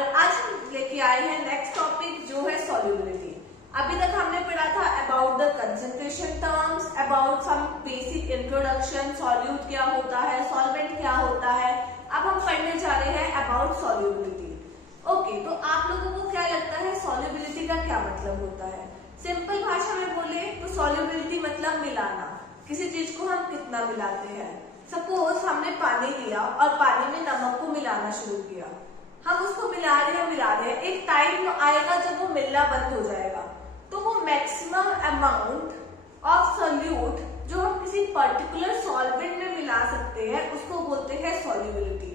और आज हम लेके आए हैं नेक्स्ट टॉपिक जो है सॉल्युबिलिटी। अभी तक हमने पढ़ा था about the concentration terms, about some basic introduction, solute क्या होता है, सॉल्वेंट क्या होता है। अब हम पढ़ने जा रहे हैं अबाउट सॉल्युबिलिटी। ओके, तो आप लोगों को क्या लगता है सॉल्युबिलिटी का क्या मतलब होता है? सिंपल भाषा में बोले तो सॉल्युबिलिटी मतलब मिलाना। किसी चीज को हम कितना मिलाते हैं। सपोज हमने पानी लिया और पानी में नमक को मिलाना शुरू किया, हम उसको मिला रहे हैं, एक टाइम आएगा जब वो मिलना बंद हो जाएगा, तो वो मैक्सिमम अमाउंट ऑफ सोल्यूट जो हम किसी पर्टिकुलर सॉल्वेंट में मिला सकते हैं उसको बोलते हैं सॉल्युबिलिटी।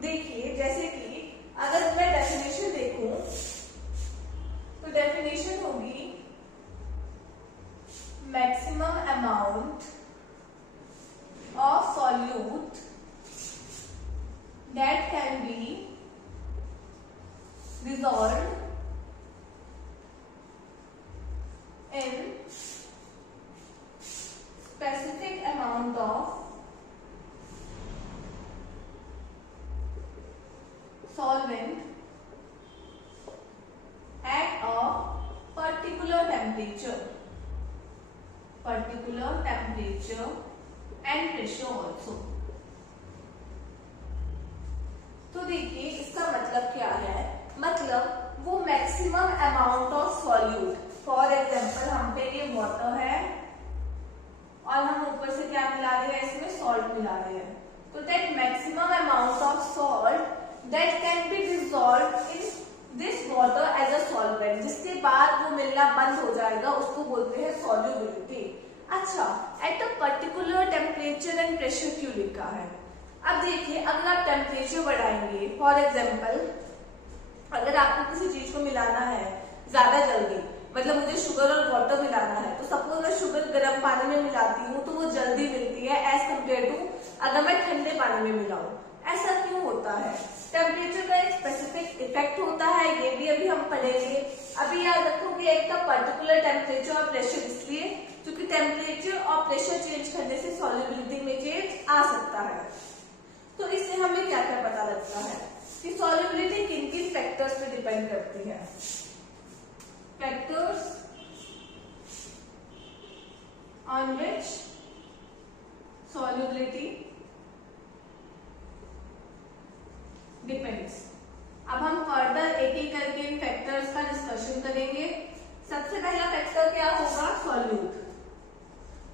देखिए जैसे कि अगर मैं डेफिनेशन देखूं तो डेफिनेशन होगी maximum amount of solute that can B dissolved in specific amount of solvent at a particular temperature and pressure also। तो देखिए इसका मतलब क्या है, मतलब वो maximum amount of solute, for example हम पे ये वाटर है और हम ऊपर से क्या मिला रहे हैं, इसमें सॉल्ट मिला रहे हैं, तो that maximum amount of salt that can be dissolved in this water as a solvent, जिसके बाद वो मिलना बंद हो जाएगा, उसको बोलते हैं सॉल्युबिलिटी। अच्छा, eight a particular temperature and pressure क्यों लिखा है? अब देखिए अगर आप टेम्परेचर बढ़ाएंगे, फॉर एग्जाम्पल अगर आपको किसी चीज को मिलाना है ज्यादा जल्दी, मतलब मुझे शुगर और वाटर मिलाना है, तो सपोज मैं शुगर गर्म पानी में मिलाती हूँ तो वो जल्दी मिलती है एज कम्पेयर टू अगर मैं ठंडे पानी में मिलाऊं। ऐसा क्यों होता है? टेम्परेचर का एक स्पेसिफिक इफेक्ट होता है, ये भी अभी हम पढ़ेंगे। अभी याद रखोगे एक तो पर्टिकुलर टेम्परेचर और प्रेशर, इसलिए क्योंकि टेम्परेचर और प्रेशर चेंज करने से सॉल्युबिलिटी में चेंज आ सकता है। तो इससे हमें क्या क्या पता लगता है कि सॉल्युबिलिटी किन किन फैक्टर्स पे डिपेंड करती है। Factors on which solubility depends. अब हम फर्दर एक एक करके इन फैक्टर्स का डिस्कशन करेंगे। सबसे पहला फैक्टर क्या होगा? सॉल्यूट।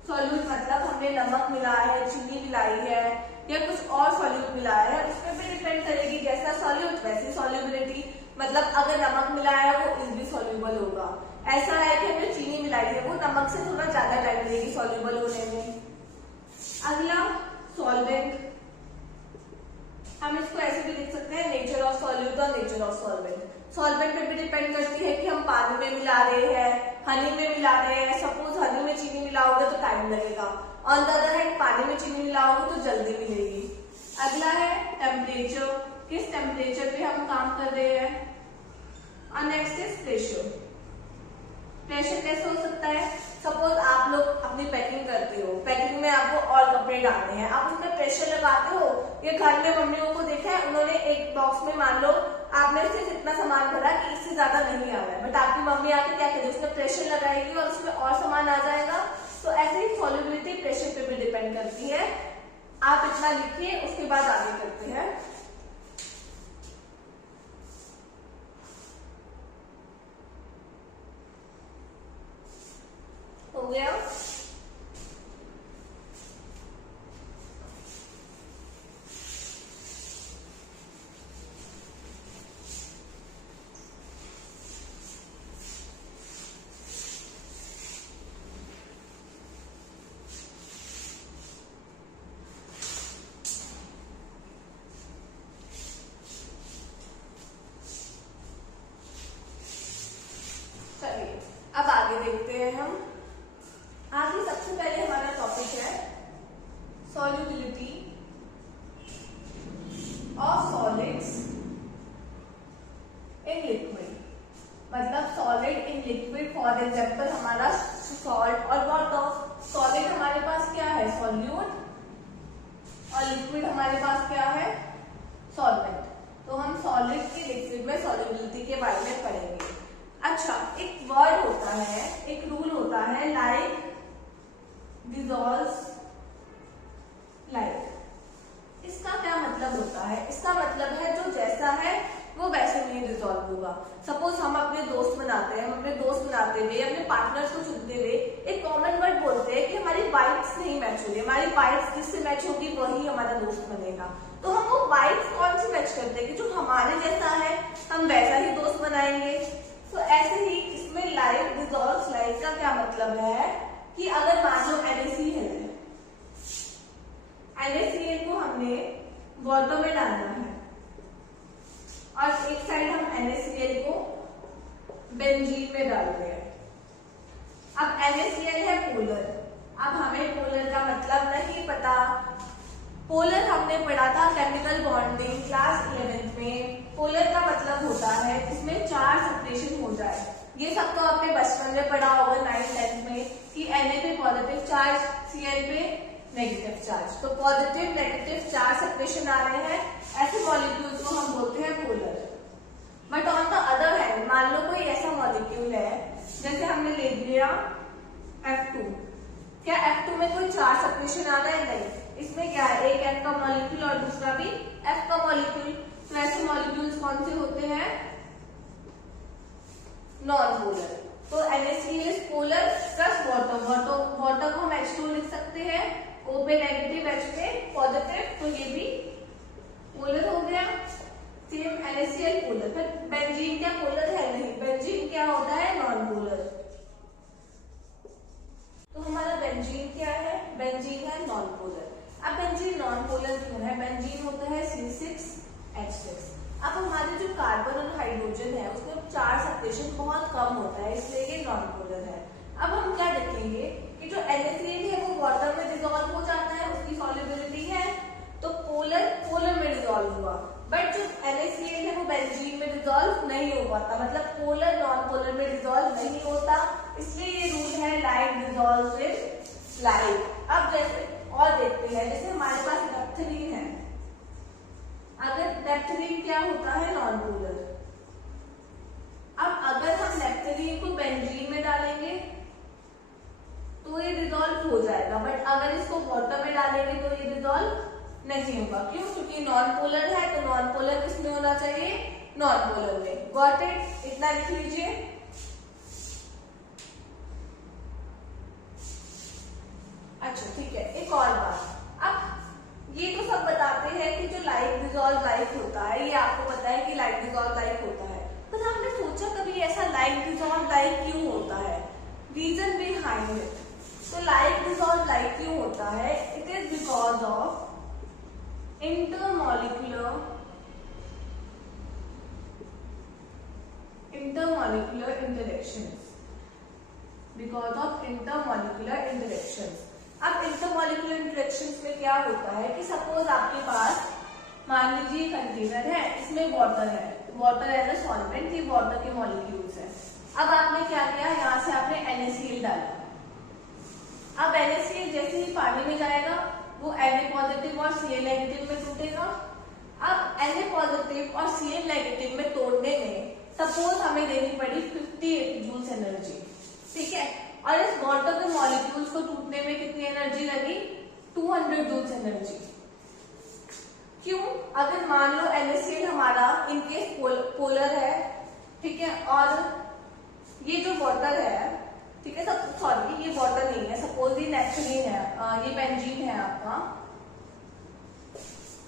सॉल्यूट मतलब हमने नमक मिलाया है, चीनी मिलाई है या कुछ और सॉल्यूट मिलाया है, उस पर भी डिपेंड करेगी। जैसा सॉल्यूट वैसी सॉल्युबिलिटी, मतलब अगर नमक मिलाया है वो इजीली सॉल्यूबल होगा। ऐसा है कि हमने चीनी मिलाई है, वो नमक से थोड़ा ज्यादा टाइम लेगी सॉल्यूबल होने में। अगला सॉल्वेंट, हम इसको ऐसे भी लिख सकते हैं नेचर ऑफ सॉल्यूट और नेचर ऑफ सॉल्वेंट। सॉल्वेंट पे भी डिपेंड करती है कि हम पानी में मिला रहे हैं, हनी में मिला रहे हैं। सपोज हनी में चीनी मिलाओगे तो टाइम लगेगा, ऑन द अदर हैंड पानी में चीनी मिलाओगे तो जल्दी मिलेगी। अगला है टेम्परेचर, किस टेम्परेचर पे हम काम कर रहे हैं। और नेक्स्ट इज प्रेशर। प्रेशर कैसे हो सकता है? सपोज आप लोग अपनी पैकिंग करते हो, पैकिंग में आपको और कपड़े डालने हैं, आप उसमें प्रेशर लगाते हो। ये घर में मम्मियों को देखा है, उन्होंने एक बॉक्स में मान लो आपने सिर्फ इतना सामान भरा कि इससे ज्यादा नहीं आ रहा है, बट आपकी मम्मी आके क्या करेगी, उसमें प्रेशर लगाएगी और उसमें और सामान आ जाएगा। तो ऐसे ही सॉल्युबिलिटी प्रेशर पे भी डिपेंड करती है। आप इतना लिखिए, उसके बाद आगे करते हैं। हो गया? चलिए अब आगे देखते हैं हम। आगे सबसे पहले हमारा टॉपिक है solubility of solids in liquid, मतलब solid in liquid. For example हमारा सॉल्ट और वाटर। सॉलिड हमारे पास क्या है? सॉल्यूट, और लिक्विड हमारे पास क्या है? सॉल्वेंट। तो हम सॉलिड के लिक्विड में के बारे में पढ़ेंगे। अच्छा, एक वर्ड होता है, एक रूल होता है, लाइक डिसॉल्व्स लाइक। इसका क्या मतलब होता है? इसका मतलब है जो जैसा है वो वैसे नहीं डिसॉल्व होगा। सपोज हम अपने दोस्त बनाते हैं, हम अपने दोस्त बनाते हुए, अपने पार्टनर्स को चुनते हुए एक कॉमन वर्ड बोलते हैं कि हमारी वाइब्स नहीं मैच हो रही, हमारी वाइब्स जिससे मैच होगी वही हमारा दोस्त बनेगा। तो हम वो वाइब्स कौन सी मैच करते हैं कि जो हमारे जैसा है हम वैसा ही दोस्त बनाएंगे। तो ऐसे ही इसमें लाइक डिसॉल्व्स लाइक का क्या मतलब है कि अगर मान लो NaCl है, NaCl को हमने वाटर में डालना है और एक साइड हम NaCl को बेंजीन में डाल रहे हैं। अब NaCl है पोलर। अब हमें पोलर का मतलब नहीं पता। पोलर हमने पढ़ा था केमिकल बॉन्डिंग क्लास 11th में। पोलर का मतलब होता है जिसमें चार्ज सेपरेशन हो जाए। ये सब तो आपने बचपन में पढ़ा होगा 9th 10th में कि Na पे पॉजिटिव चार्ज, Cl पे नेगेटिव चार्ज। तो पॉजिटिव नेगेटिव चार्ज सेपरेशन आ रहे हैं, ऐसे मॉलिक्यूल को हम बोलते हैं polar. But on the other hand मान लो कोई ऐसा मॉलिक्यूल है, जैसे हमने ले लिया F2। क्या F2 में कोई चार्ज सेपरेशन आ रहा है? नहीं। इसमें क्या है, एक F का मॉलिक्यूल और दूसरा भी F का मॉलिक्यूल। तो ऐसे मॉलिक्यूल्स कौन से होते हैं? Non polar. तो NaCl is polar plus water. Water को हम H2 लिख सकते हैं, O पे नेगेटिव, H पे पॉजिटिव, तो ये भी पोलर हो गया। Same NaCl polar. फिर बेंजीन क्या पोलर है? नहीं। बेंजीन क्या होता है? Non polar. तो हमारा बेंजीन क्या है? बेंजीन है नॉन पोलर। अब बेंजीन नॉन पोलर क्यों है? बेंजीन होता है C6H6। अब हमारे जो कार्बन और हाइड्रोजन है उसमें चार्ज सेपरेशन बहुत कम होता है, इसलिए ये नॉन पोलर है। अब हम क्या देखेंगे कि जो NaCl है वो वाटर में डिसॉल्व हो जाता है, उसकी सॉल्युबिलिटी है, तो पोलर में डिसॉल्व हुआ। बट जो NaCl है वो बेंजीन में डिसॉल्व नहीं हो पाता, मतलब पोलर नॉन पोलर में डिसॉल्व नहीं होता, इसलिए ये रूल है लाइक डिसॉल्व विद लाइक। अब जैसे और देखते हैं, जैसे हमारे पास नेप्थलीन है। अगर नेप्थलीन क्या होता है? Non polar. अब अगर हम नेप्थलीन को बेंजीन में डालेंगे तो ये डिसॉल्व हो जाएगा, बट अगर इसको वाटर में डालेंगे तो ये डिसॉल्व नहीं होगा। क्यों? क्योंकि नॉन पोलर है, तो नॉन पोलर किसमें होना चाहिए? नॉन पोलर में। Got it? इतना लिख लीजिए। अच्छा ठीक है, एक और बात। अब ये तो सब बताते हैं कि जो लाइक डिसॉल्व लाइक होता है, ये आपको पता है कि लाइक डिसॉल्व लाइक होता है, पर हमने सोचा कभी ऐसा लाइक डिसॉल्व लाइक क्यों होता है? Reason behind it. तो लाइक डिसॉल्व लाइक क्यों होता है? It is because of intermolecular interactions, because of intermolecular interactions। अब intermolecular interactions में क्या होता है कि सपोज आपके पास मान लीजिए कंटेनर है, इसमें वाटर है, वाटर एज अ सॉल्वेंट, ये वाटर के मॉलिक्यूल्स है। अब आपने क्या किया, यहाँ से आपने NaCl डाला। अब NaCl जैसे ही पानी में जाएगा वो Na पॉजिटिव और Cl नेगेटिव में टूटेगा। अब Na पॉजिटिव और Cl नेगेटिव में तोड़ने में सपोज हमें देनी पड़ी 58 जूल्स एनर्जी, ठीक है, और इस वाटर के मॉलिक्यूल्स को टूटने में कितनी एनर्जी लगी? 200 जूल्स एनर्जी। क्यों? अगर मान लो NaCl हमारा इनकेस पोलर है, ठीक है, और ये जो वाटर है, ठीक है, सब सॉरी ये वाटर नहीं है, सपोज ये नेप्थलीन है, ये बेंजीन है आपका।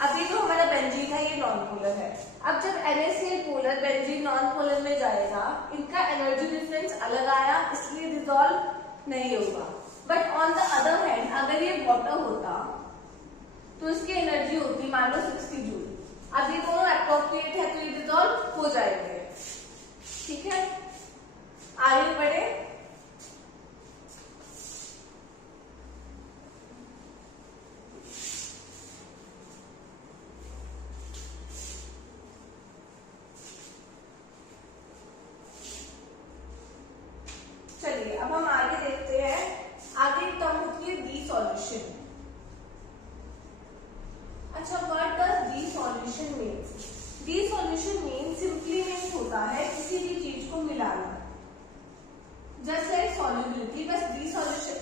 अब ये जो हमारा बेंजीन है ये नॉन पोलर है। अब जब NaCl polar benzene non polar में जाएगा, इनका एनर्जी डिफरेंस अलग आया, इसलिए डिसॉल्व नहीं होगा। But on the other hand अगर ये वाटर होता तो इसकी एनर्जी होती मान लो 60 जूल। अब ये दोनों एप्रोप्रिएट है तो ये डिसॉल्व हो जाएंगे, ठीक है। आगे बढ़े। चलिए अब हम आगे देखते हैं। आगे टर्म होती है डिसॉल्यूशन। अच्छा, what does dissolution means? Dissolution means simply means होता है किसी भी चीज को मिलाना, जस्ट लाइक सॉल्युबिलिटी। बस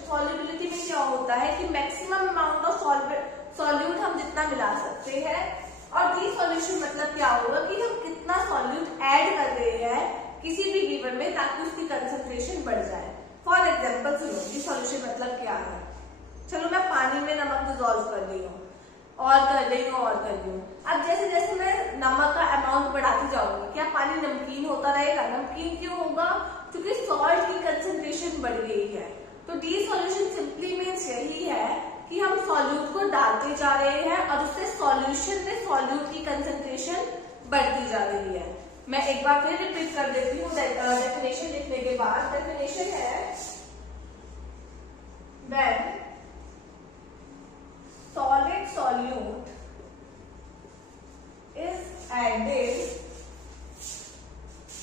सॉल्युबिलिटी में क्या होता है कि मैक्सिमम अमाउंट ऑफ सॉल्यूट हम जितना मिला सकते हैं, और डिसॉल्यूशन मतलब क्या होगा कि हम कितना सॉल्यूट ऐड कर रहे हैं किसी भी गिवन में ताकि उसकी कंसंट्रेशन बढ़ जाए। फॉर एग्जाम्पल सुनो, डिसॉल्यूशन मतलब क्या है। चलो मैं पानी में नमक डिसॉल्व कर रही हूँ और कर रही हूँ और कर रही हूँ। अब जैसे जैसे मैं नमक का अमाउंट बढ़ाती जाऊंगी, क्या पानी नमकीन होता रहेगा? नमकीन क्यों होगा? क्योंकि सॉल्ट की कंसंट्रेशन बढ़ गई है। तो डिसॉल्यूशन सिंपली मीन्स यही है कि हम सॉल्यूट को डालते जा रहे हैं और उससे सॉल्यूशन में सॉल्यूट की कंसंट्रेशन बढ़ती जा रही है। मैं एक बार फिर रिपीट कर देती हूँ डेफिनेशन लिखने के बाद। डेफिनेशन है when solid solute is added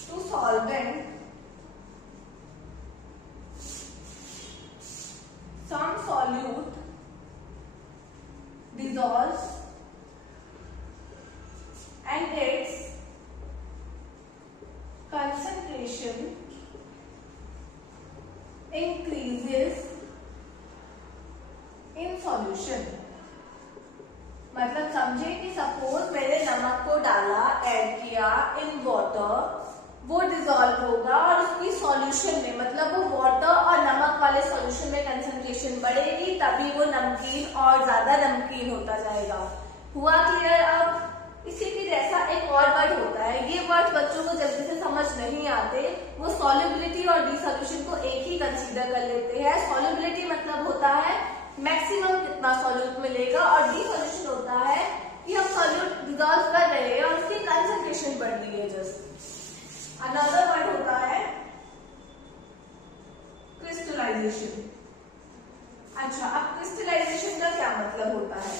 to solvent, some solute dissolves and its concentration increases in solution। मतलब समझे कि सपोज मैंने नमक को डाला, ऐड किया इन वाटर, वो डिसॉल्व होगा और उसकी सॉल्यूशन में, मतलब वो वाटर और नमक वाले सॉल्यूशन में कंसंट्रेशन बढ़ेगी, तभी वो नमकीन और ज्यादा नमकीन होता जाएगा। हुआ क्लियर? अब इसी के जैसा एक और वर्ड होता है, ये वर्ड बच्चों को जल्दी से समझ नहीं आते, वो सॉल्युबिलिटी और डिसॉल्यूशन को एक ही कंसीडर कर लेते हैं। सॉल्युबिलिटी मतलब होता है मैक्सिमम कितना सॉल्यूट मिलेगा, और डिसॉल्यूशन होता है कि हम सॉल्यूट डिसॉल्व कर रहे हैं और उसकी कंसंट्रेशन बढ़ रही है जस्ट। अनदर वर्ड होता है क्रिस्टलाइजेशन। अच्छा, अब क्रिस्टलाइजेशन का क्या मतलब होता है?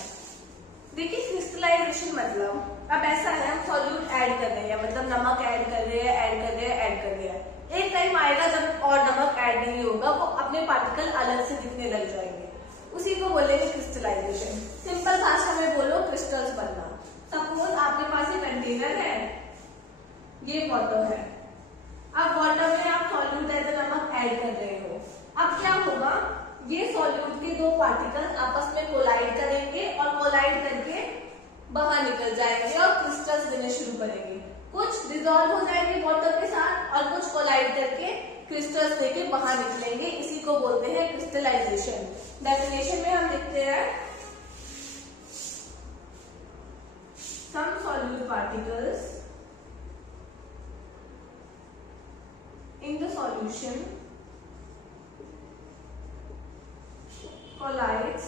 देखिए, क्रिस्टलाइजेशन मतलब अब ऐसा है, हम सॉल्यूट ऐड कर रहे हैं, मतलब नमक ऐड कर रहे हैं, ऐड कर रहे हैं, ऐड कर रहे हैं। एक टाइम आएगा जब और नमक ऐड नहीं होगा, वो अपने पार्टिकल अलग से दिखने लग जाएंगे, उसी को बोलेंगे क्रिस्टलाइजेशन। सिंपल भाषा में बोलो, क्रिस्टल्स बनना। सपोज आपके पास ये कंटेनर है, ये वाटर है। अब वाटर में आप सॉल्यूट एज नमक ऐड कर रहे हो। अब क्या होगा, ये सॉल्यूट के दो पार्टिकल आपस में कोलाइड करेंगे और कोलाइड करके बाहर निकल जाएंगे और क्रिस्टल्स देने शुरू करेंगे। कुछ डिसॉल्व हो जाएंगे वाटर के साथ और कुछ कोलाइड करके क्रिस्टल्स देके बाहर निकलेंगे, इसी को बोलते हैं क्रिस्टलाइजेशन। डेफिनेशन में हम लिखते हैं some solute particles in the solution collides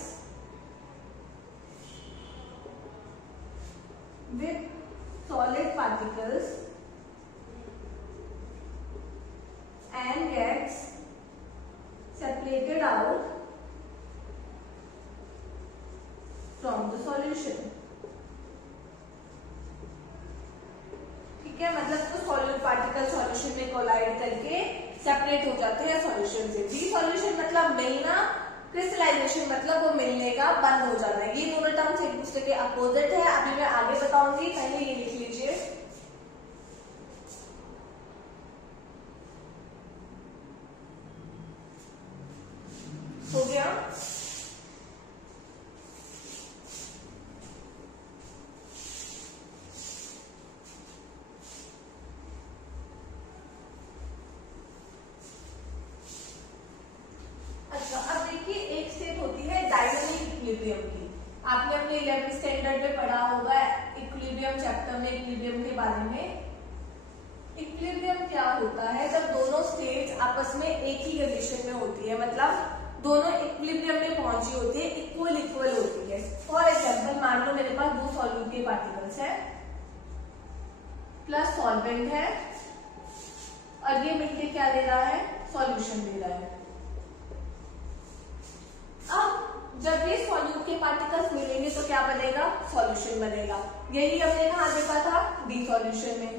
with solid particles and gets separated out from the solution। ठीक है, मतलब तो सॉल्यूट पार्टिकल सॉल्यूशन में कोलाइड करके सेपरेट हो जाते हैं सॉल्यूशन से। डिसॉल्यूशन मतलब मिलना, क्रिस्टलाइजेशन मतलब वो मिलने का बंद हो जाना है। ये दोनों टर्म्स एक दूसरे के अपोजिट है, अभी मैं आगे बताऊंगी, पहले ये लिख लीजिए। हो गया? इक्विलिब्रियम की। आपने अपने 11th स्टैंडर्ड में पढ़ा होगा इक्विलिब्रियम चैप्टर में, इक्विलिब्रियम के बारे में। इक्विलिब्रियम क्या होता है? जब दोनों स्टेट्स आपस में एक ही कंडीशन में होती है, मतलब दोनों इक्विलिब्रियम में पहुंची होती है, इक्वल इक्वल होती है। फॉर एग्जाम्पल मान लो मेरे पास दो सॉल्यूट के पार्टिकल्स है प्लस सॉल्वेंट है और ये मिलके क्या दे रहा है? सॉल्यूशन दे रहा है। अब जब ये सॉल्यूट के पार्टिकल्स मिलेंगे तो क्या बनेगा? सॉल्यूशन बनेगा। यही हमने कहा देखा था डिसॉल्यूशन में।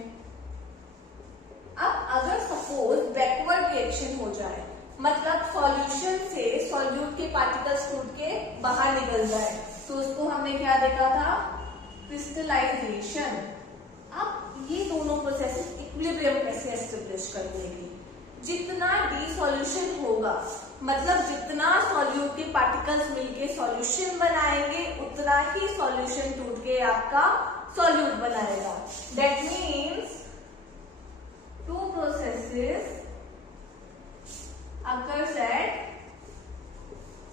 अब अगर सपोज बैकवर्ड रिएक्शन हो जाए, मतलब सॉल्यूशन से सॉल्यूट के पार्टिकल्स टूट के बाहर निकल जाए, तो उसको हमने क्या देखा था? क्रिस्टलाइजेशन। अब ये दोनों प्रोसेसेस इक्विलिब्रियम कैसे एस्टेब्लिश कर देंगे? जितना डिसॉल्यूशन होगा, मतलब जितना सॉल्यूट के पार्टिकल्स मिलके सॉल्यूशन बनाएंगे, उतना ही सॉल्यूशन टूट के आपका सॉल्यूट बनाएगा। That means two processes occurs at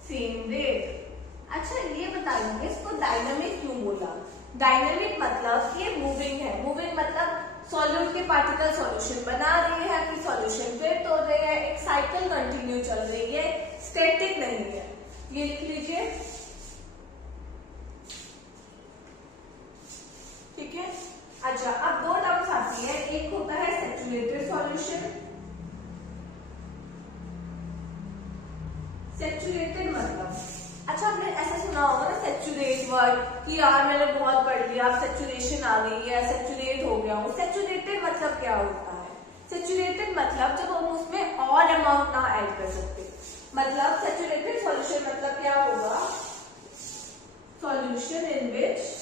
same rate. अच्छा ये बताइए इसको डायनामिक क्यों बोला? डायनामिक मतलब ये मूविंग है। मूविंग मतलब सॉल्यूट के पार्टिकल सॉल्यूशन बना रही है, फिर सॉल्यूशन फिर तोड़ रही है, एक साइकिल कंटिन्यू चल रही है, स्टैटिक नहीं है। ये लिख लीजिए, ठीक है। अच्छा अब दो टर्म्स आती है, एक होता है सैचुरेटेड सॉल्यूशन। सैचुरेटेड मतलब, अच्छा आपने ऐसा सुना होगा ना सैचुरेट वर्ड, कि यार मैंने बहुत पढ़ लिया, अब सैचुरेशन आ गई है, सैचुरेट हो गया हूँ। सैचुरेटेड मतलब क्या होता है? सैचुरेटेड मतलब जब हम उसमें और अमाउंट ना ऐड कर सकते, मतलब सैचुरेटेड सॉल्यूशन मतलब क्या होगा? Solution in which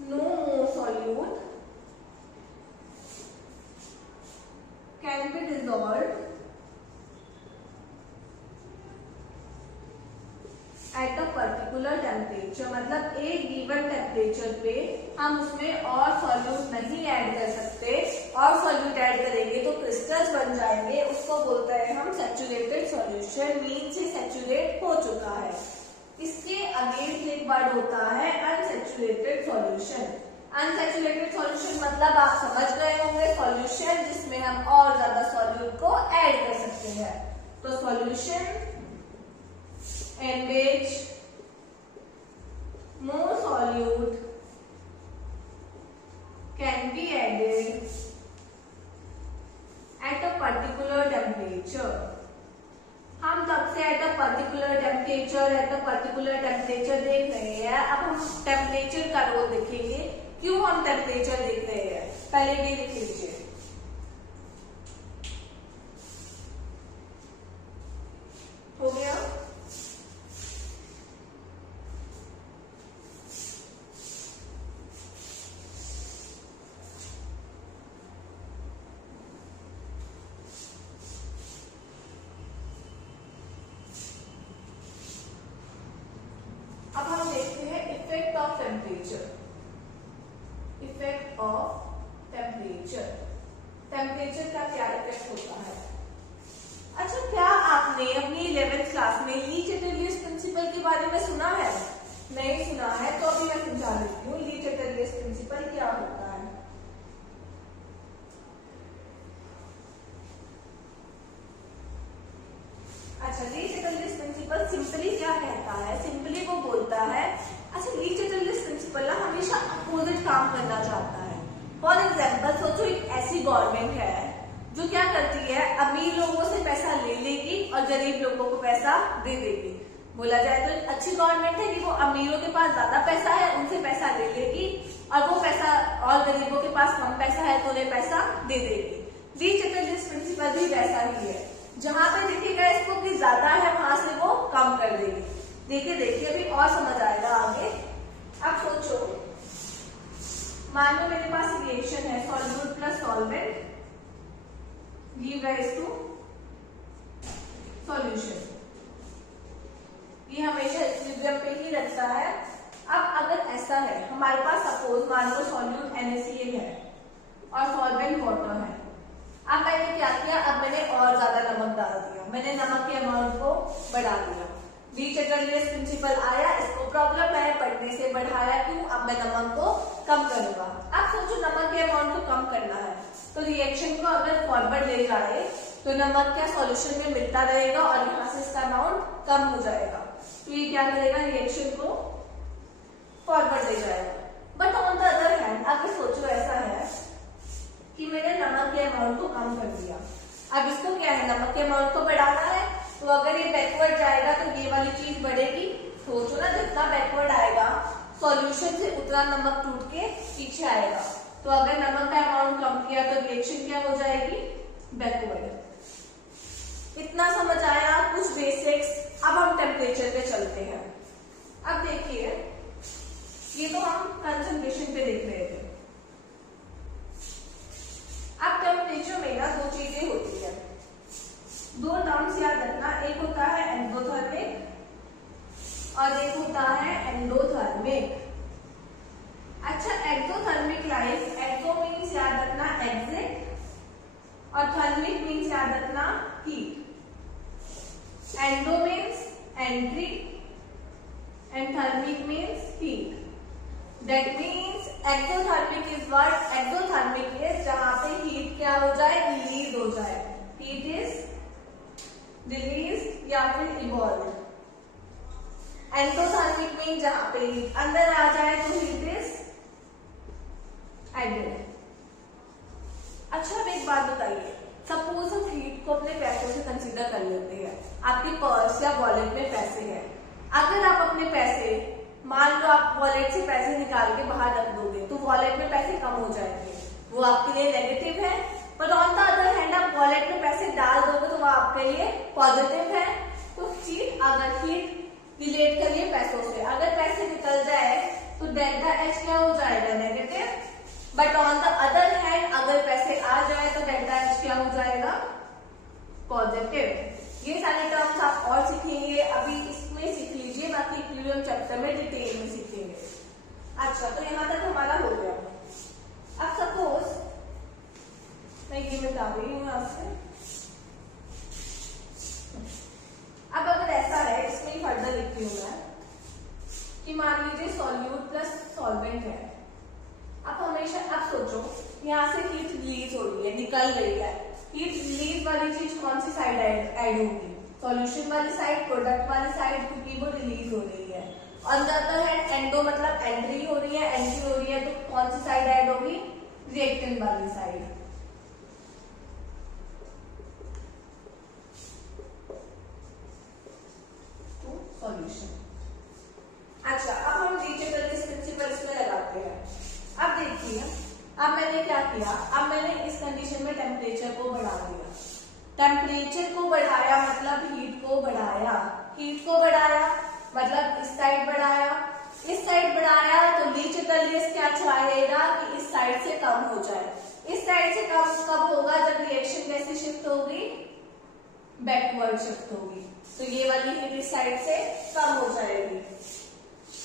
no more solute can be dissolved at a particular temperature. मतलब एक गिवन टेम्परेचर पे हम उसमें और सॉल्यूट नहीं ऐड कर सकते, और सॉल्यूट ऐड करेंगे तो क्रिस्टल्स बन जाएंगे, उसको बोलते हैं हम सैचुरेटेड सॉल्यूशन। मीन से सैचुरेट हो चुका है। इसके अगेंस्ट एक वर्ड होता है अनसैचुरेटेड सॉल्यूशन। अनसैचुरेटेड सॉल्यूशन मतलब आप समझ गए होंगे, सॉल्यूशन जिसमें हम और ज्यादा सॉल्यूट को ऐड कर सकते हैं। तो solution in which more solute can be added at a particular temperature। हम तब से at a particular temperature देख रहे हैं। अब हम टेम्परेचर का रोल देखेंगे, क्यों हम टेम्परेचर देख रहे हैं। पहले ये लिख लीजिए, हो गया। Effect of temperature. टेम्परेचर का क्या इफेक्ट होता है? अच्छा क्या आपने अपनी 11th क्लास में ली चैटर्जियस प्रिंसिपल के बारे में सुना है? नहीं सुना है तो अभी मैं समझा देती हूँ ली चैटर्जियस प्रिंसिपल क्या होता है। अच्छा ली चैटर्जियस प्रिंसिपल सिंपली क्या कहता है? सिंपली वो बोलता है, अच्छा ली चैटर्जियस प्रिंसिपल ना हमेशा अपोजिट काम करना चाहता है। फॉर एग्जाम्पल सोचो एक ऐसी गवर्नमेंट है जो क्या करती है, अमीर लोगों से पैसा ले लेगी और गरीब लोगों को पैसा दे देगी। बोला जाए तो एक अच्छी गवर्नमेंट है कि वो अमीरों के पास ज्यादा पैसा है उनसे पैसा ले लेगी, और वो पैसा और गरीबों के पास कम पैसा है तो उन्हें पैसा दे देगी। ली चैटर्जियस प्रिंसिपल भी वैसा ही है, जहां पे दिखेगा इसको कि ज्यादा है वहां से वो कम कर देगी। देखिए अभी और समझ आएगा आगे। अब सोचो मान लो मेरे पास रिएक्शन है solute plus solvent give rise to solution. ये हमेशा इक्विलिब्रियम पे ही रहता है। अब अगर ऐसा है हमारे पास सपोज मान लो सॉल्यूट NaCl है और सॉल्वेंट वाटर है। अब मैंने क्या किया, अब मैंने और ज्यादा नमक डाल दिया, मैंने नमक के अमाउंट को बढ़ा दिया। ली चैटर्जियस प्रिंसिपल आया, इसको प्रॉब्लम है बढ़ने से बढ़ाया क्यों, अब मैं नमक को कम करूंगा। अब सोचो नमक के अमाउंट को कम करना है तो रिएक्शन को अगर फॉरवर्ड ले जाए तो नमक क्या सॉल्यूशन में मिलता रहेगा और यहाँ से इसका अमाउंट कम हो जाएगा। तो ये क्या करेगा, रिएक्शन को फॉरवर्ड ले जाएगा। But on the other hand अगर सोचो ऐसा है कि मैंने नमक के अमाउंट को कम कर दिया, अब इसको क्या है नमक के अमाउंट को बढ़ाना है, तो अगर ये बैकवर्ड जाएगा तो ये वाली चीज बढ़ेगी। सोचो ना जितना बैकवर्ड आएगा सॉल्यूशन से उतना नमक टूट के पीछे आएगा। तो अगर नमक का अमाउंट कम किया तो रिएक्शन क्या हो जाएगी, बैकवर्ड। इतना समझ आया कुछ बेसिक्स। अब हम टेम्परेचर पे चलते हैं। अब देखिए ये तो हम कंसंट्रेशन पे देख रहे थे। अब टेम्परेचर में ना दो चीजें होती है, दो टर्म्स याद रखना, एक होता है एक्सोथर्मिक और एक होता है एंडोथर्मिक। अच्छा, एक्सोथर्मिक लाइफ, एक्सो मीन्स याद रखना एग्जिट और थर्मिक मीन्स याद रखना heat, endo means entry and thermic means heat. That means exothermic is what, exothermic is जहां पे हीट क्या हो जाए, रिलीज हो जाए, हीट इज रिलीज या फिर इवॉल्व। एंडोथर्मिक मीन जहां पे हीट अंदर आ जाए तो हीट इज एडेड। अच्छा, अब एक बात बताइए, सपोज हम हीट को अपने पैसों से कंसीडर कर लेते हैं, आपके पर्स या वॉलेट में पैसे हैं, अगर आप अपने पैसे, मान लो आप वॉलेट से पैसे निकाल के बाहर रख दोगे तो वॉलेट में पैसे कम हो जाएंगे, वो आपके लिए नेगेटिव है। पर ऑन द अदर हैंड आप वॉलेट में पैसे डाल दोगे तो वो आपके लिए पॉजिटिव है। तो चीज अगर हीट रिलेट करिए पैसों से, अगर पैसे निकल जाए तो डेल्टा एच क्या हो जाएगा, negative, but on the other hand अगर पैसे आ जाए तो डेल्टा एच क्या हो जाएगा, पॉजिटिव। ये सारे टर्म्स आप और सीखेंगे, अभी इसमें सीख लीजिए, बाकी इक्विलिब्रियम चैप्टर में डिटेल में सीखेंगे। अच्छा, तो यहां तक हमारा हो गया। अब सपोज मैं ये बता रही हूँ आपसे, अब अगर ऐसा है, इसमें फर्दर लिखती हूँ मैं कि मान लीजिए सॉल्यूट प्लस सॉल्वेंट है। अब हमेशा आप सोचो, यहाँ से हीट रिलीज हो रही है, निकल रही है, हीट रिलीज वाली चीज कौन सी साइड ऐड होगी, सॉल्यूशन वाली साइड, प्रोडक्ट वाली साइड, क्योंकि वो रिलीज हो रही है। On the other hand endo मतलब एंट्री हो रही है, एंट्री हो रही है तो कौन सी साइड ऐड होगी, रिएक्टेंट वाली साइड। सॉल्यूशन। अच्छा, अब हम डीचेटलिस प्रिंसिपल इसमें लगाते हैं। अब देखिए, अब मैंने क्या किया, अब मैंने इस कंडीशन में टेम्परेचर को बढ़ा दिया। टेम्परेचर को बढ़ाया मतलब हीट को बढ़ाया, हीट को बढ़ाया मतलब इस साइड बढ़ाया, इस साइड बढ़ाया तो डीचेटलिस क्या चाहेगा कि इस साइड से कम हो जाए। इस साइड से कम कब होगा, जब रिएक्शन कैसे शिफ्ट होगी, बैकवर्ड शिफ्ट होगी, तो ये वाली हीट इस साइड से कम हो जाएगी।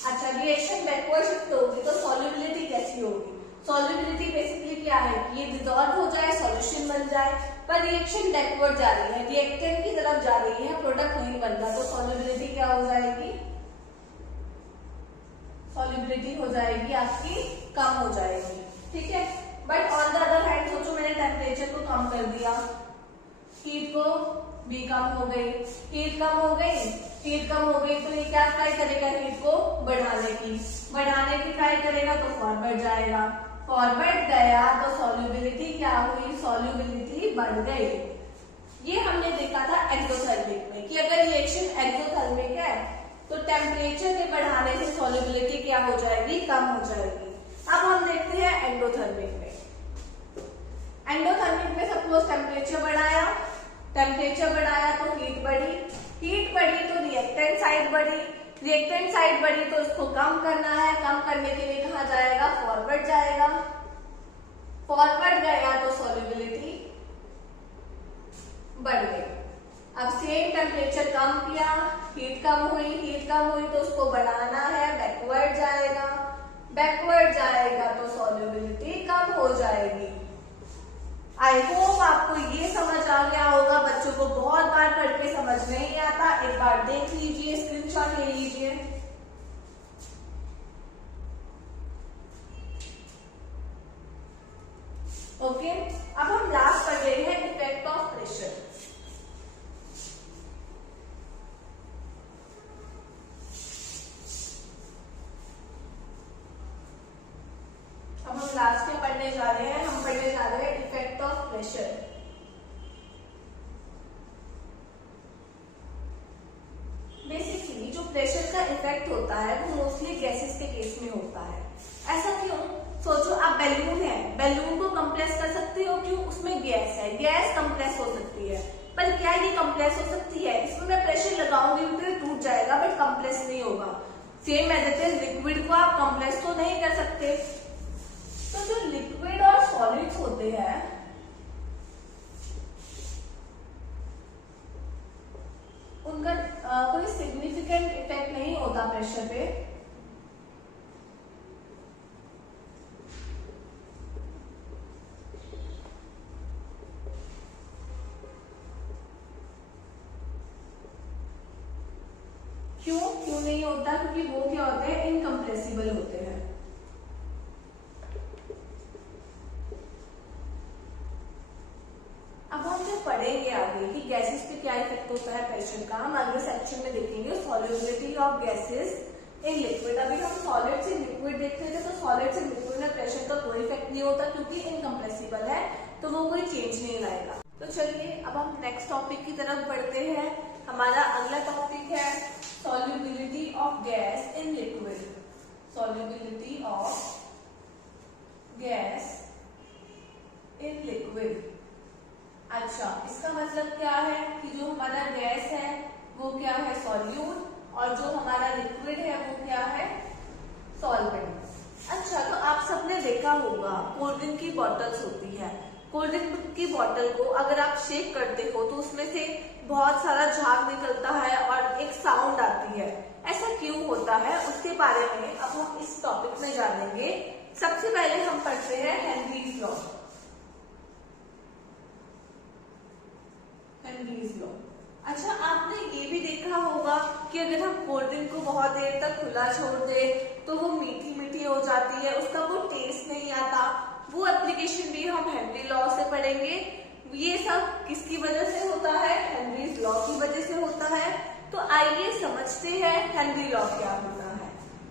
अच्छा, रिएक्शन बैकवर्ड शिफ्ट होगी तो सॉल्युबिलिटी कैसी होगी, सॉल्युबिलिटी बेसिकली क्या है कि ये डिसॉल्व हो जाए, सॉल्यूशन बन जाए, पर रिएक्शन बैकवर्ड जा रही है, रिएक्टेंट की तरफ जा रही है, प्रोडक्ट नहीं बन रहा, तो सॉल्युबिलिटी क्या हो जाएगी, सॉल्युबिलिटी हो जाएगी आपकी कम हो जाएगी, ठीक है। But on the other hand सोचो, मैंने टेम्परेचर को कम कर दिया, हीट को भी कम हो गई, हीट कम हो गई, हीट कम हो गई तो ये क्या ट्राई करेगा, हीट को बढ़ाने की ट्राई करेगा तो फॉरवर्ड जाएगा, फॉरवर्ड गया तो सॉल्युबिलिटी क्या हुई, सॉल्युबिलिटी बढ़ गई। ये हमने देखा था एक्सोथर्मिक में कि अगर रिएक्शन एक्सोथर्मिक है तो टेम्परेचर के बढ़ाने से सॉल्युबिलिटी क्या हो जाएगी, कम हो जाएगी। अब हम देखते हैं एंडोथर्मिक में। एंडोथर्मिक में सपोज टेम्परेचर बढ़ाया तो हीट बढ़ी तो रिएक्टेंट साइड बढ़ी, रिएक्टेंट साइड बढ़ी तो उसको कम करना है, कम करने के लिए कहाँ जाएगा, फॉरवर्ड जाएगा, फॉरवर्ड गया तो सॉल्युबिलिटी बढ़ गई। अब सेम टेम्परेचर कम किया, हीट कम हुई तो उसको बढ़ाना है, बैकवर्ड जाएगा तो सॉल्युबिलिटी कम हो जाएगी। आई होप आपको ये समझ आ गया होगा। बच्चों को बहुत बार पढ़ के समझ नहीं आता, एक बार देख लीजिए, स्क्रीनशॉट ले लीजिए। ओके, अब हम लास्ट पढ़ रहे हैं इफेक्ट ऑफ प्रेशर। अब हम लास्ट में पढ़ने जा रहे हैं, इफेक्ट ऑफ प्रेशर। बेसिकली जो प्रेशर का इफेक्ट होता है वो मोस्टली गैसेस के केस में होता है। ऐसा क्यों, सोचो आप बैलून है, बैलून को कंप्रेस कर सकते हो, क्यों, उसमें गैस है, गैस कंप्रेस हो सकती है, पर क्या ये कंप्रेस हो सकती है, इसमें मैं प्रेशर लगाऊंगी तो ये टूट जाएगा बट कंप्रेस नहीं होगा। Same as it is liquid को आप कंप्रेस तो नहीं कर सकते। तो जो लिक्विड और सॉलिड्स होते हैं उनका कोई सिग्निफिकेंट इफेक्ट नहीं होता प्रेशर पे। क्यों नहीं होता? क्योंकि वो क्या होते हैं, इनकम्प्रेसिबल होते हैं। अब हम जो पढ़ेंगे आगे कि गैसेस पे क्या इफेक्ट होता है प्रेशर का, हम अगले सेक्शन में देखेंगे solubility of gases in liquid. अभी हम सॉलिड से लिक्विड देख रहे थे, तो सॉलिड से लिक्विड में प्रेशर का कोई इफेक्ट नहीं होता क्योंकि इनकम्प्रेसिबल है, तो वो कोई चेंज नहीं लाएगा। तो चलिए अब हम नेक्स्ट टॉपिक की तरफ बढ़ते हैं। हमारा अगला टॉपिक है solubility of gas in liquid। solubility of gas in liquid। अच्छा, इसका मतलब क्या है कि जो हमारा गैस है वो क्या है, सॉल्यूट, और जो हमारा लिक्विड है वो क्या है, सॉल्वेंट। अच्छा, तो आप सबने देखा होगा कोल्ड ड्रिंक की बॉटल्स होती है। कोल्ड ड्रिंक की बॉटल को अगर आप शेक करते हो तो उसमें से बहुत सारा झाग निकलता है और एक साउंड आती है। ऐसा क्यों होता है उसके बारे में अब हम इस टॉपिक में जानेंगे। सबसे पहले हम पढ़ते हैं हेनरीज लॉ। Henry's law. अच्छा, आपने ये भी देखा होगा कि अगर हम कोल्ड ड्रिंक को बहुत देर तक खुला छोड़ दे तो वो मीठी मीठी हो जाती है, उसका वो टेस्ट नहीं आता। वो एप्लीकेशन भी हम हेनरी लॉ से पढ़ेंगे। ये सब किसकी वजह से होता है, हेनरीज लॉ की वजह से होता है। तो आइए समझते हैं हेनरी लॉ क्या होता है।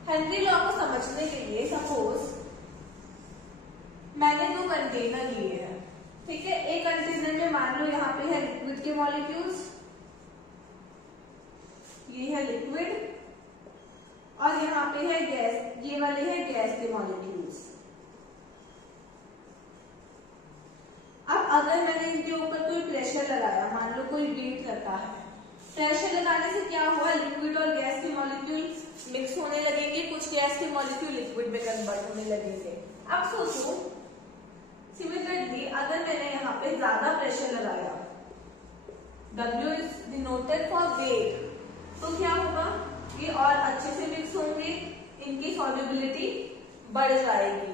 हेनरी लॉ को समझने के लिए सपोज मैंने दो कंटेनर लिए हैं, ठीक है। एक कंटेनर में मान लो यहाँ पे है लिक्विड के मॉलिक्यूल्स, ये है लिक्विड, और यहाँ पे है गैस, ये वाले है गैस के मॉलिक्यूल्स। अब अगर मैंने इनके ऊपर कोई प्रेशर लगाया, मान लो कोई वेट रखा है, प्रेशर लगाने से क्या हुआ, लिक्विड और गैस के मॉलिक्यूल मिक्स होने लगेंगे, कुछ गैस के मॉलिक्यूल लिक्विड में कन्वर्ट होने लगेंगे। अब सोचो सिमिलरली अगर मैंने यहाँ पे ज्यादा प्रेशर लगाया, W is denoted for wait, तो क्या होगा, ये और अच्छे से मिक्स होंगे, इनकी सॉल्युबिलिटी बढ़ जाएगी।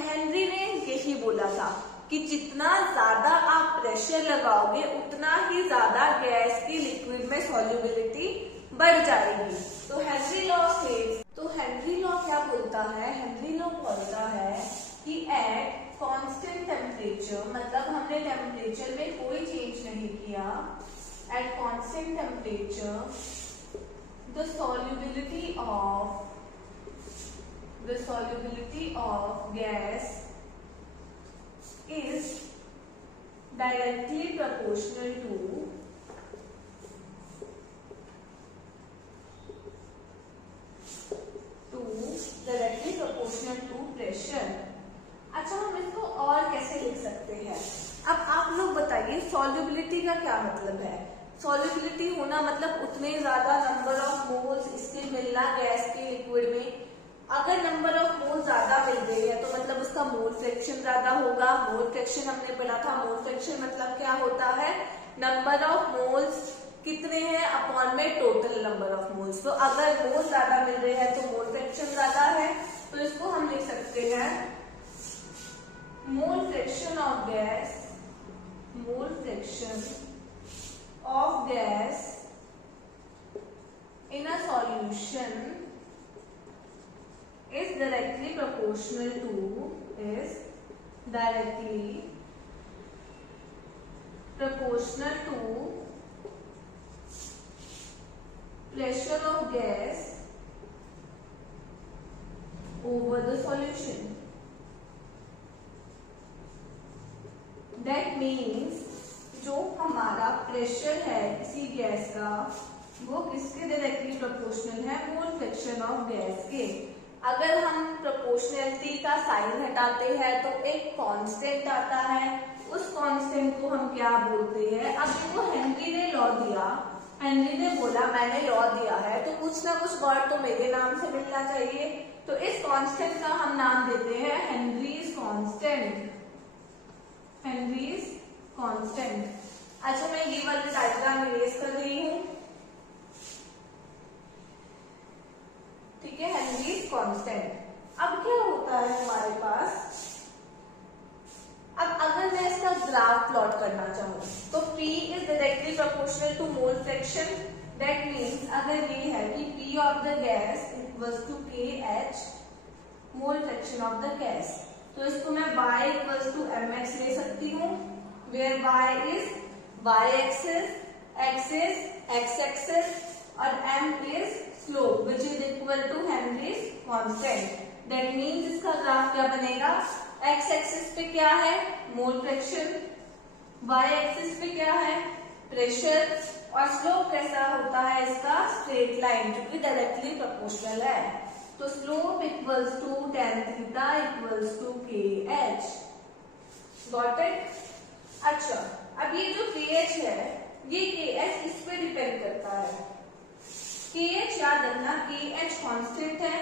हेनरी ने यही बोला था कि जितना ज्यादा आप प्रेशर लगाओगे उतना ही ज्यादा गैस की लिक्विड में सॉल्युबिलिटी बढ़ जाएगी। तो हेनरी लॉ क्या बोलता है, हेनरी लॉ बोलता है कि एट कांस्टेंट टेम्परेचर, मतलब हमने टेम्परेचर में कोई चेंज नहीं किया, at constant temperature the solubility of gas is directly proportional to pressure। अच्छा, हम इसको और कैसे लिख सकते हैं? अब आप लोग बताइए सॉल्युबिलिटी का क्या मतलब है। सॉल्युबिलिटी होना मतलब उतने ज्यादा नंबर ऑफ मोल्स इसके मिलना गैस के लिक्विड में। अगर नंबर ऑफ मोल ज्यादा मिल गई है तो मतलब उसका मोल फ्रैक्शन ज्यादा होगा। मोल फ्रैक्शन हमने पढ़ा था, मोल फ्रैक्शन मतलब क्या होता है, नंबर ऑफ मोल्स कितने हैं अपॉन में टोटल नंबर ऑफ मोल्स। तो अगर मोल ज्यादा मिल रहे हैं तो मोल फ्रैक्शन ज्यादा है, तो इसको हम लिख सकते हैं मोल fraction of gas, mole fraction of gas in a solution is directly proportional to pressure of gas over the solution। That means जो हमारा प्रेशर है किसी गैस का वो किसके डायरेक्टली प्रोपोर्शनल है, मोल फ्रैक्शन ऑफ गैस के। अगर हम प्रोपोर्शनलिटी का साइन हटाते हैं तो एक कांस्टेंट आता है, उस कांस्टेंट को हम क्या बोलते हैं। अब देखो हेनरी ने लॉ दिया हेनरी ने बोला मैंने लॉ दिया है, तो कुछ ना कुछ वर्ड तो मेरे नाम से मिलना चाहिए। तो इस कांस्टेंट का हम नाम देते हैं हेनरीज कांस्टेंट। Henrys constant. अच्छा, मैं ये वाली डायग्राम इरेज कर रही हूं। ठीक है, हेनरीज कांस्टेंट। अब क्या होता है हमारे पास, अब अगर मैं इसका ग्राफ प्लॉट करना चाहूँ तो P is directly proportional to mole fraction. That means अगर ये है कि P of the gas equals to KH mole fraction of the gas, तो इसको मैं y इक्वल्स टू mx ले सकती हूँ, where y is y axis, x is x axis और m is slope which is equal to Henry's constant. That means इसका graph क्या बनेगा, x एक्सिस पे क्या है मोल फ्रैक्शन, y एक्सिस पे क्या है प्रेशर, और स्लोप कैसा होता है इसका स्ट्रेट लाइन जो कि डायरेक्टली प्रोपोर्शनल है। तो slope equals to tan theta equals to KH। Got it. अच्छा, अब ये जो KH है ये KH इस पे डिपेंड करता है। KH याद रखना, KH कांस्टेंट है,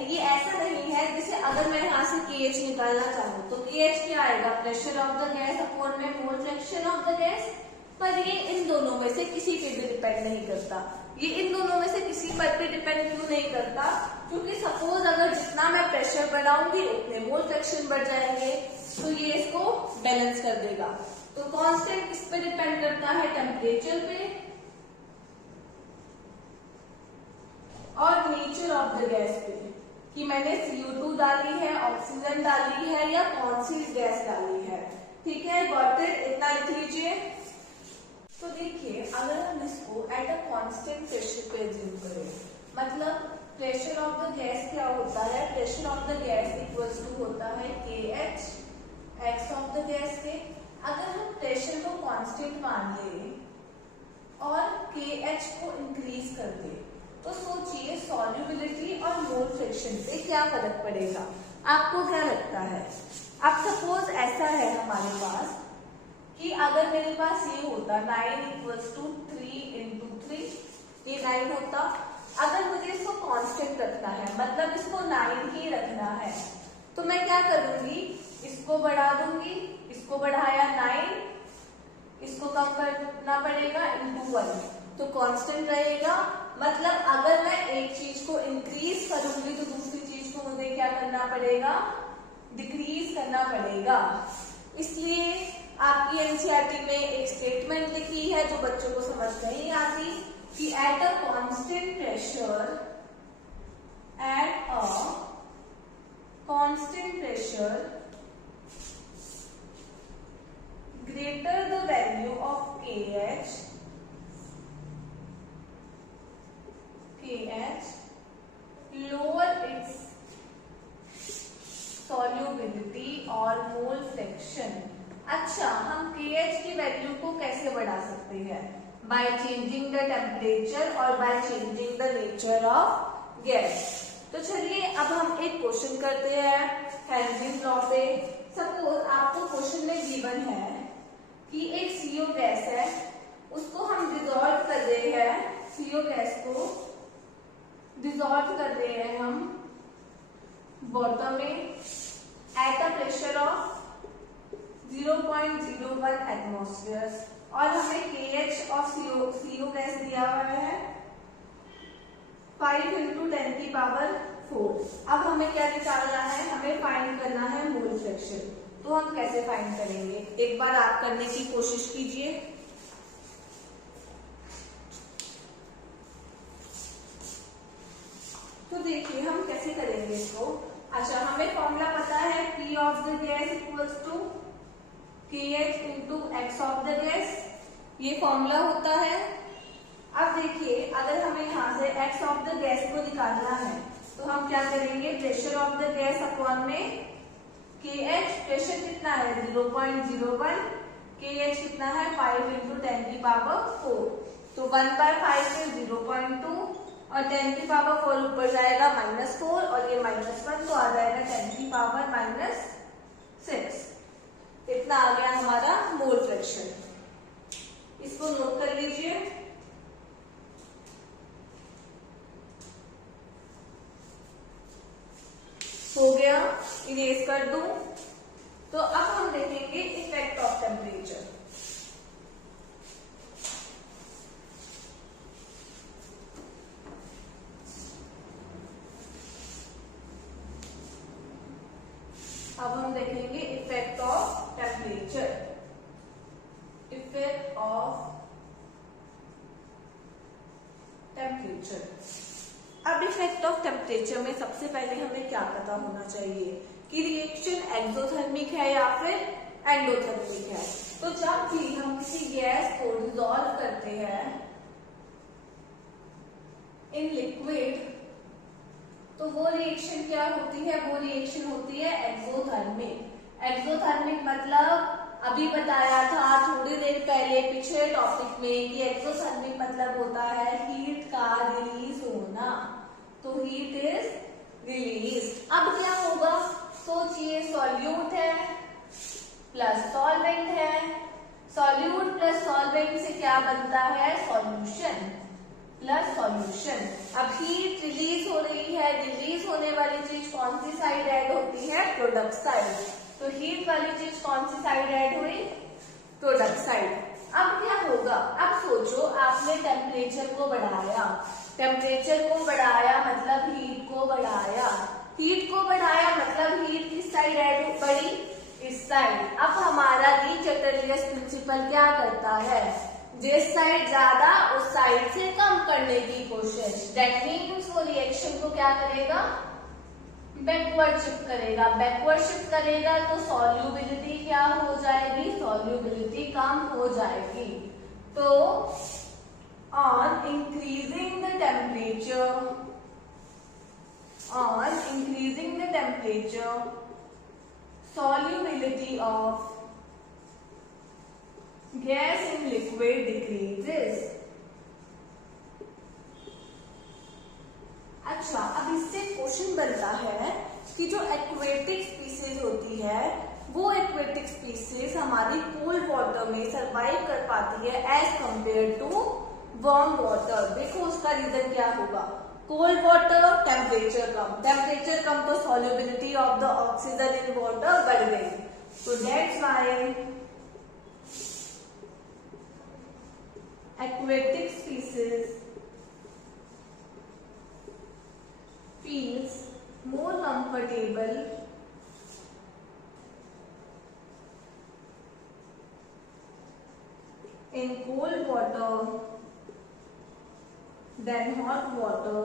ये ऐसा नहीं है जैसे अगर मैं यहाँ से KH निकालना चाहूँ तो KH क्या आएगा, pressure of the gas upon में mole fraction of the gas. पर ये इन दोनों में से किसी पे भी डिपेंड नहीं करता। ये इन दोनों में से किसी पर भी डिपेंड क्यों नहीं करता, क्योंकि सपोज अगर जितना मैं प्रेशर बढ़ाऊंगी उतने मोल फ्रैक्शन बढ़ जाएंगे, तो ये इसको बैलेंस कर देगा। तो कांस्टेंट किस पे डिपेंड करता है, टेम्परेचर पे और नेचर ऑफ द गैस पे, कि मैंने CO2 डाली है, ऑक्सीजन डाली है या कौन सी गैस डाली है। ठीक है, गॉट इट, इतना लिख लीजिए। तो देखिए, अगर हम इसको एट अ कांस्टेंट प्रेशर पे एज्यूम करें, मतलब प्रेशर ऑफ द गैस क्या होता है, pressure of the gas equals to होता है KH x of the gas के। अगर हम प्रेशर को कांस्टेंट मान ले और KH को इंक्रीज कर दे, तो सोचिए सॉल्युबिलिटी और मोल फ्रैक्शन पे क्या फर्क पड़ेगा, आपको क्या लगता है। अब सपोज ऐसा है हमारे पास कि अगर मेरे पास ये होता 9 इक्वल्स टू 3 इंटू 3, ये 9 होता। अगर मुझे इसको कांस्टेंट रखना है, मतलब इसको 9 ही रखना है, तो मैं क्या करूंगी, इसको बढ़ा दूंगी, इसको बढ़ाया 9, इसको कम करना पड़ेगा इंटू 1, तो कांस्टेंट रहेगा। मतलब अगर मैं एक चीज को इंक्रीज करूंगी तो दूसरी चीज को मुझे क्या करना पड़ेगा, डिक्रीज करना पड़ेगा। इसलिए आपकी एनसीईआरटी में एक स्टेटमेंट लिखी है जो बच्चों को समझ नहीं आती कि eight a constant pressure, eight a constant pressure greater the value of KH lower its solubility और मोल फ्रैक्शन। अच्छा, हम KH की वैल्यू को कैसे बढ़ा सकते हैं, बाय चेंजिंग द टेम्परेचर और by changing the nature of gas. तो चलिए अब हम एक क्वेश्चन करते हैं हेनरीज लॉ पे। सपोज आपको क्वेश्चन में गिवन है कि एक CO गैस है, उसको हम डिसॉल्व कर रहे हैं, CO गैस को डिसॉल्व कर रहे हैं हम वाटर में at a pressure of 0.01 atmosphere, और हमें KH ऑफ CO गैस दिया हुआ है 5 × 10⁴। अब हमें क्या निकालना है, हमें फाइंड करना है मोल फ्रैक्शन। तो हम कैसे फाइंड करेंगे, एक बार आप करने की कोशिश कीजिए। तो देखिए हम कैसे करेंगे इसको। अच्छा, हमें फॉर्मूला पता है P of the gas equals to KH into x of the gas, ये फॉर्मूला होता है। अब देखिए, अगर हमें यहाँ से x ऑफ द गैस को निकालना है तो हम क्या करेंगे, pressure of the gas upon में KH, प्रेशर कितना है 0.01, KH कितना है 5 × 10⁴, तो 1/5 से 0.2 और 10⁴ ऊपर जाएगा -4 और ये -1, तो आ जाएगा 10⁻⁻6। इतना आ गया हमारा मोल फ्रैक्शन। इसको नोट कर लीजिए। गया, इरेज कर दूं। तो अब हम देखेंगे इफेक्ट ऑफ टेम्परेचर। अब हम देखेंगे effect of temperature. Effect of temperature. अब इफेक्ट ऑफ टेम्परेचर में सबसे पहले हमें क्या पता होना चाहिए कि रिएक्शन एक्सोथर्मिक है या फिर एंडोथर्मिक है। तो जब भी हम किसी गैस को डिसॉल्व करते हैं इन लिक्विड, तो वो रिएक्शन क्या होती है? वो रिएक्शन होती है एक्सोथर्मिक। एक्सोथर्मिक मतलब अभी बताया था थोड़ी देर पहले पिछले टॉपिक में कि एक्सोथर्मिक मतलब होता है हीट का रिलीज होना। तो हीट इज रिलीज। अब क्या होगा? सोचिए, सॉल्यूट है प्लस सॉल्वेंट है, सॉल्यूट प्लस सॉल्वेंट से क्या बनता है? Solution plus solution. अब हीट रिलीज हो रही है, रिलीज होने वाली चीज कौन सी साइड ऐड होती है? Product side. तो हीट वाली चीज कौन सी साइड ऐड हुई? Product side. अब क्या होगा? अब सोचो, आपने टेम्परेचर को बढ़ाया, टेम्परेचर को बढ़ाया मतलब हीट को बढ़ाया, हीट को बढ़ाया मतलब हीट किस साइड ऐड बढ़ी? इस साइड। अब हमारा डी चटर्लियस प्रिंसिपल क्या करता है? जिस साइड ज्यादा उस साइड से कम करने की कोशिश। दैट मीन्स वो रिएक्शन को क्या करेगा? बैकवर्ड शिफ्ट करेगा। बैकवर्ड शिफ्ट करेगा तो सॉल्युबिलिटी क्या हो जाएगी? सॉल्युबिलिटी कम हो जाएगी। तो on increasing the temperature solubility of gas in liquid decreases। अच्छा, अब इससे क्वेश्चन बनता है कि जो एक्वेटिक स्पीसीज होती है वो एक्वेटिक स्पीसीज हमारी कोल्ड वाटर में सरवाइव कर पाती है as compare to warm water. देखो उसका रीजन क्या होगा? कोल्ड वाटर टेम्परेचर कम तो solubility of the oxygen in water बढ़ गई। तो that's why aquatic species feels more comfortable in cold water than hot water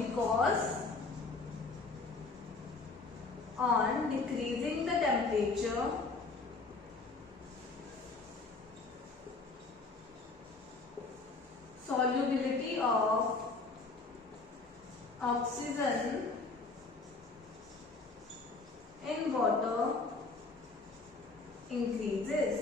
because on decreasing the temperature solubility of oxygen in water increases।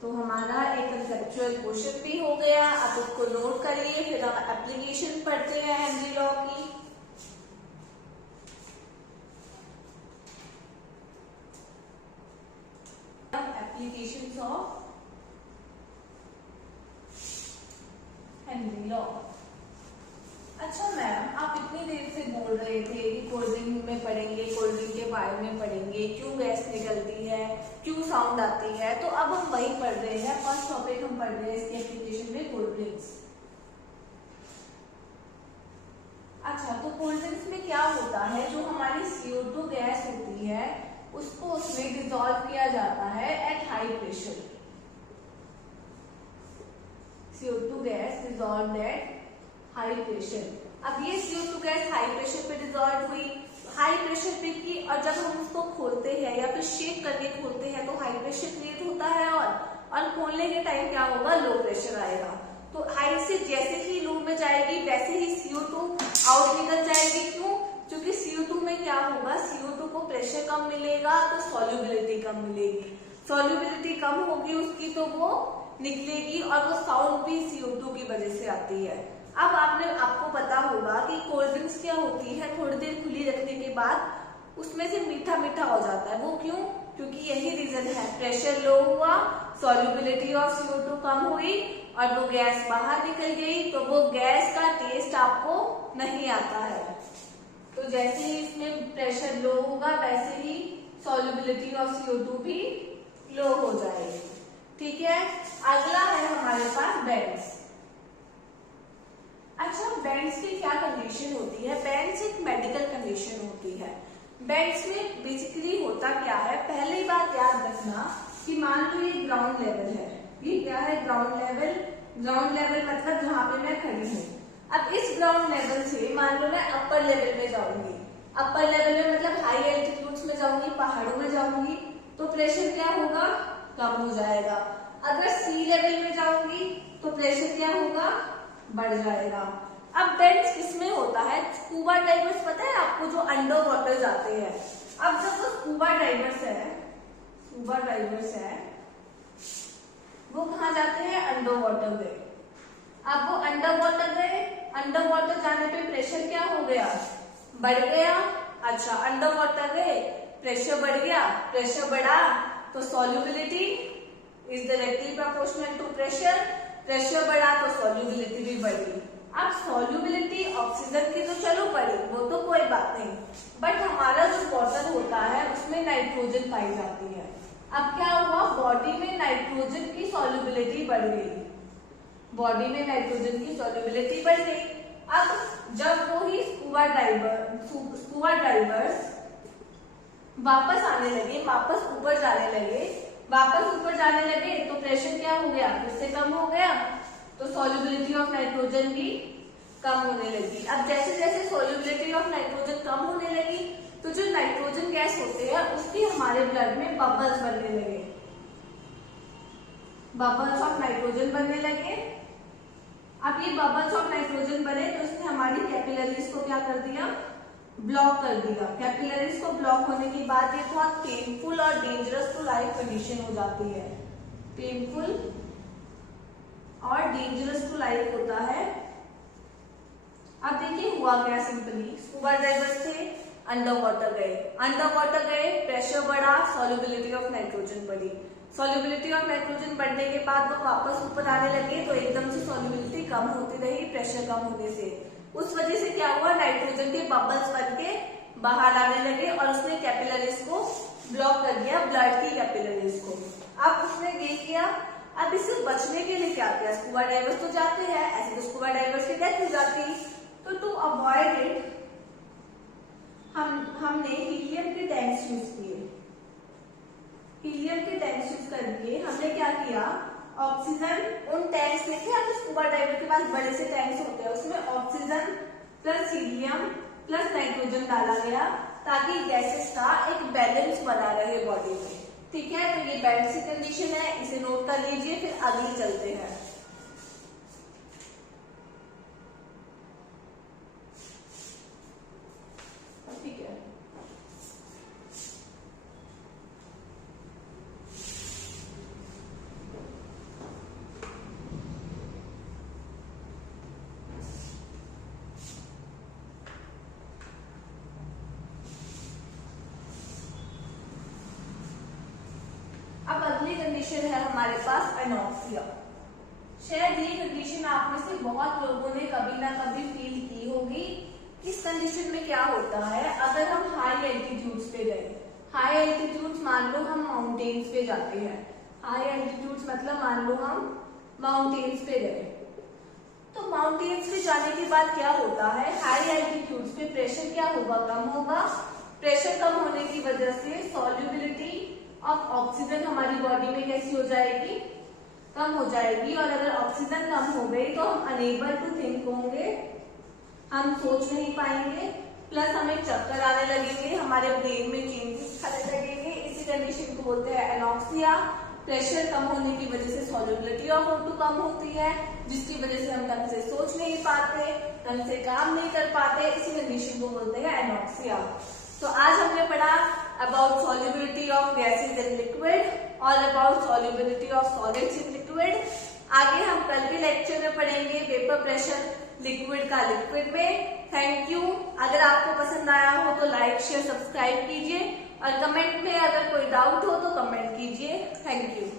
तो हमारा एक conceptual question भी हो गया। आप इसको नोट करिए, फिर हम एप्लीकेशन पढ़ते हैं हेनरी लॉ की। Applications of Henry law. अच्छा मैम, आप इतनी देर से बोल रहे थे कि कोल्ड ड्रिंक में पढ़ेंगे, कोल्ड ड्रिंक के बारे में पढ़ेंगे, क्यों गैस निकलती है, क्यों साउंड आती है। तो अब हम वही पढ़ रहे हैं, फर्स्ट टॉपिक हम पढ़ रहे हैं इसकी एप्लीकेशन में, कोल्ड ड्रिंक्स। अच्छा, तो कोल्ड ड्रिंक्स में क्या होता है? जो हमारी CO2 गैस होती है उसको उसमें डिसॉल्व किया जाता है at high pressure. CO2 gas dissolve at high pressure. अब ये CO2 गैस हाई प्रेशर पे डिसॉल्व हुई, हाई प्रेशर पे की, और जब हम उसको खोलते हैं या फिर शेक करके खोलते हैं तो हाई प्रेशर क्रिएट होता है, और खोलने के टाइम क्या होगा? लो प्रेशर आएगा। तो हाई से जैसे ही लो में जाएगी वैसे ही CO2 आउट निकल जाएगी। क्यों? क्योंकि CO2 में क्या होगा? CO2 को प्रेशर कम मिलेगा तो सॉल्युबिलिटी कम मिलेगी। सॉल्युबिलिटी कम होगी उसकी तो वो निकलेगी, और वो साउंड भी CO2 की वजह से आती है। अब आपको पता होगा कि कोल्ड ड्रिंक्स क्या होती है, थोड़ी देर खुली रखने के बाद उसमें से मीठा मीठा हो जाता है। वो क्यों? क्योंकि यही रीजन है, प्रेशर लो हुआ, सॉल्युबिलिटी ऑफ CO2 कम हुई, और वो गैस बाहर निकल गई तो वो गैस का टेस्ट आपको नहीं आता है। तो जैसे ही इसमें प्रेशर लो होगा वैसे ही सॉल्युबिलिटी ऑफ CO2 भी लो हो जाएगी। ठीक है, अगला है हमारे पास बेंड्स। अच्छा, बेंड्स की क्या कंडीशन होती है? बेंड्स एक मेडिकल कंडीशन होती है। बेंड्स में बेसिकली होता क्या है, पहली बात याद रखना कि मान लो ये ग्राउंड लेवल है, ये क्या है? Ground level. ग्राउंड लेवल मतलब जहां पे मैं खड़ी हूँ। अब इस ग्राउंड लेवल से मान लो मैं अपर लेवल में जाऊंगी। अपर लेवल में मतलब हाई एल्टीट्यूड्स में जाऊंगी, पहाड़ों में जाऊंगी, तो प्रेशर क्या होगा? कम हो जाएगा। अगर सी लेवल में जाऊंगी तो प्रेशर क्या होगा? बढ़ जाएगा। अब बेंड्स किसमें होता है? स्कूबा डाइवर्स पता है आपको, जो अंडर वाटर जाते हैं। अब जब वो स्कूबा डाइवर्स है वो कहाँ जाते हैं? अंडर वाटर गए। अब वो अंडर वाटर गए, अंडर वाटर जाने पे प्रेशर क्या हो गया? बढ़ गया। अच्छा, अंडर वाटर गए, प्रेशर बढ़ गया, प्रेशर बढ़ा तो solubility is directly proportional to pressure. Pressure बढ़ा तो सॉल्युबिलिटी भी बढ़ी। अब सॉल्युबिलिटी ऑक्सीजन की तो चलो बढ़ी, वो तो कोई बात नहीं, बट हमारा जो वाटर होता है उसमें नाइट्रोजन पाई जाती है। अब क्या हुआ? बॉडी में नाइट्रोजन की सॉल्युबिलिटी बढ़ गई। बॉडी में नाइट्रोजन की सॉल्युबिलिटी बढ़ गई। अब जब वो ही स्कूबा डाइवर्स वापस आने लगे, वापस ऊपर जाने लगे तो प्रेशर क्या हो गया? फिर से कम हो गया, तो सॉल्युबिलिटी ऑफ नाइट्रोजन भी कम होने लगी। अब जैसे जैसे सॉल्युबिलिटी ऑफ नाइट्रोजन कम होने लगी तो जो नाइट्रोजन गैस होते हैं उसकी हमारे ब्लड में बबल्स बनने लगे। बबल्स ऑफ नाइट्रोजन बनने लगे। अब ये बबल्स ऑफ नाइट्रोजन बने तो उसने हमारी कैपिलरीज को क्या कर दिया? ब्लॉक कर दिया। कैपिलरीज को ब्लॉक होने के बाद ये बहुत पेनफुल और डेंजरस टू लाइफ कंडीशन हो जाती है। पेनफुल और डेंजरस टू लाइफ होता है। अब देखिए हुआ क्या, सिंपली स्कूबा डाइवर्स थे, अंडर वाटर गए, प्रेशर बढ़ा, सॉल्युबिलिटी ऑफ नाइट्रोजन बढ़ी। सॉल्युबिलिटी ऑफ नाइट्रोजन बढ़ने के बाद वो वापस ऊपर आने लगे तो एकदम से सॉल्युबिलिटी कम होती रही प्रेशर कम होने से। उस वजह से क्या हुआ? नाइट्रोजन के बबल्स बन के बाहर आने लगे और उसने कैपिलरीज को ब्लॉक कर दिया, ब्लड की कैपिलरीज को। अब उसने ये किया, अब इससे बचने के लिए क्या किया? स्कूबा डाइवर्स तो जाते हैं, ऐसे तो स्कूबा डाइवर्स की डेथ हो जाती, तो टू अवॉइड इट हमने हीलियम के टैंक्स यूज किए। हीलियम के टैंक्स यूज करके हमने क्या किया? ऑक्सीजन, उन टैंक्स देखे आप स्कूबा डाइवर के पास बड़े से टैंक्स होते हैं, उसमें oxygen plus helium plus nitrogen डाला गया ताकि गैसेस का एक बैलेंस बना रहे बॉडी में। ठीक है, तो ये बेंड्स की कंडीशन है, इसे नोट कर लीजिए, फिर आगे चलते हैं। ठीक है, अब अगली कंडीशन है हमारे पास एनॉक्सिया। शायद ये कंडीशन आप में से बहुत लोगों ने कभी ना कभी फील की होगी। इस कंडीशन में क्या होता है? अगर हम हाई एल्टीट्यूड्स पे गए, हाई एल्टीट्यूड्स मान लो हम माउंटेन्स पे जाते हैं, हाई एल्टीट्यूड्स मतलब मान लो हम माउंटेन्स पे गए, तो माउंटेन्स पे जाने के बाद क्या होता है? हाई एल्टीट्यूड्स पे प्रेशर क्या होगा? कम होगा। प्रेशर कम होने की वजह से सॉल्युबिलिटी ऑफ ऑक्सीजन हमारी बॉडी में कैसी हो जाएगी? कम हो जाएगी। और अगर ऑक्सीजन कम हो गई तो हम अनेबल टू थिंक होंगे, हम सोच नहीं पाएंगे, प्लस हमें चक्कर आने लगेंगे, हमारे ब्रेन में चेंजेस आने लगेंगे। इसी कंडीशन को बोलते हैं एनॉक्सिया। प्रेशर कम होने की वजह से सॉल्युबिलिटी ऑफ O2 कम होती है, जिसकी वजह से हम ढंग से सोच नहीं पाते, ढंग से काम नहीं कर पाते। इसी कंडीशन को बोलते हैं एनॉक्सिया। तो आज हमने पढ़ा about solubility of gases in liquid और about solubility of solids in liquid। आगे हम कल के लेक्चर में पढ़ेंगे वेपर प्रेशर लिक्विड का लिक्विड में। Thank you. अगर आपको पसंद आया हो तो लाइक शेयर सब्सक्राइब कीजिए और कमेंट में अगर कोई डाउट हो तो कमेंट कीजिए। Thank you.